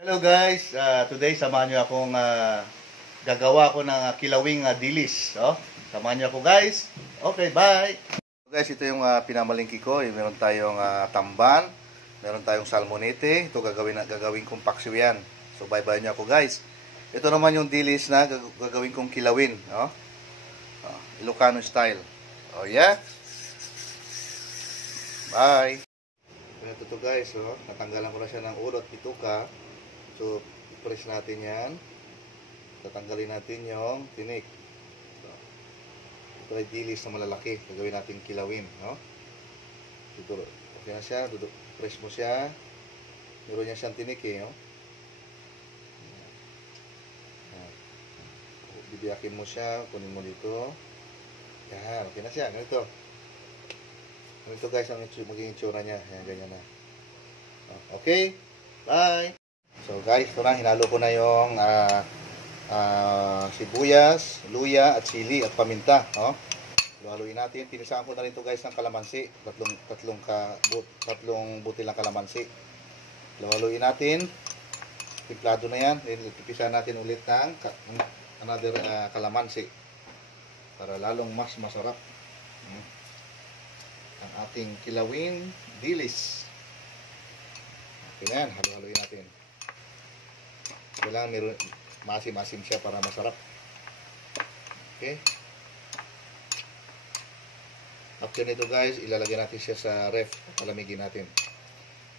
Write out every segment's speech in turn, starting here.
Hello guys, today samahan nyo akong gagawa ko ng kilawing dilis. Samahan nyo ako guys. Okay, bye! Guys, ito yung pinamalingki ko. Meron tayong tamban, meron tayong salmonete. Ito gagawin kong paksiw yan. So bye-bye nyo ako guys. Ito naman yung dilis na gagawin kong kilawin. Ilocano style. Oh yeah? Bye! Ito to guys, natanggalan ko na siya ng ulot, bituka. So, i-press natin yan. Tatanggalin natin yung tinik. Ito ay dilis na malalaki. Gagawin natin kilawin. Ito, okay na siya. Press mo siya. Meron niya siyang tinik Bibiyakin mo siya. Kunin mo dito. Yan. Okay na siya. Ganito. Ganito guys ang magiging itsura niya. Yan, ganyan na. Okay. Bye. So guys, ito na, hinalo ko na yung sibuyas, luya at sili at paminta. Haluin natin. Pinisahan ko na rin ito guys ng kalamansi. Tatlong butil ng kalamansi. Haluin natin. Timplado na yan. Ipipisahan natin ulit ng another kalamansi. Para lalong mas masarap ang ating kilawin dilis. Okay na yan. Haluin natin. Kailangan meron masim-masim siya para masarap. Okay. After nito guys, ilalagay natin siya sa ref. Palamigin natin.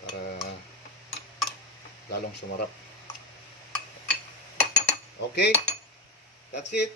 Para lalong sumarap. Okay. That's it.